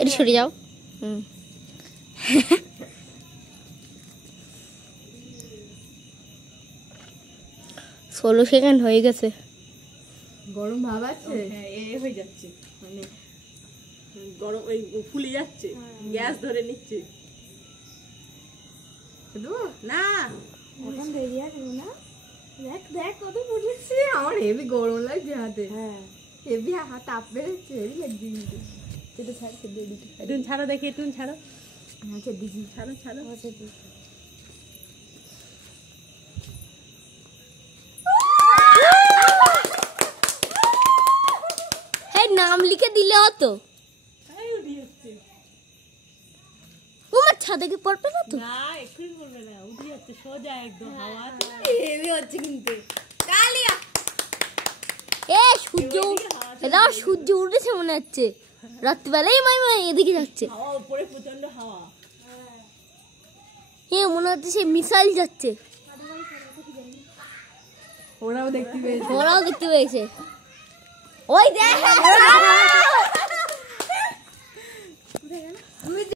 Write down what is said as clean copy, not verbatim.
এটা সরে যাও। 16 সেকেন্ড হয়ে গেছে। গরম ভাব আছে, হ্যাঁ এ হয়ে যাচ্ছে, মানে গরম ওই ফুলে যাচ্ছে, গ্যাস ধরে নিচ্ছে না। এখন দেরি আছে না। দেখ দেখ কত পড়েছে, আমার হেভি গরম লাগছে হাতে। হ্যাঁ হেভি হাত তাপ বেরোচ্ছে, হেভি লাগছে কিন্তু। সেটা ছাড়, সেটা দিতে তুই ছাড়ো দেখি, তুই ছাড়ো। আচ্ছা দিদি ছাড়ো ছাড়ো। হ্যাঁ নাম লিখে দিলে হতো। তোমার ছাদে পড়বে না তো? না এক্ষুনি করবে না, উঠে যাচ্ছে সোজা একদম, হাওয়া আছে। হেভি হচ্ছে কিন্তু। কালিয়া এ সূর্য, এটা সূর্য উঠেছে মনে হচ্ছে। রাত্রিবেলায় মাই মাই এদিকে যাচ্ছে। হাওয়া উপরে প্রচন্ড হাওয়া। মনে হচ্ছে সে মিসাইল যাচ্ছে। ওরাও দেখতে পেয়েছে, ওরাও দেখতে পেয়েছে। ওই দেখ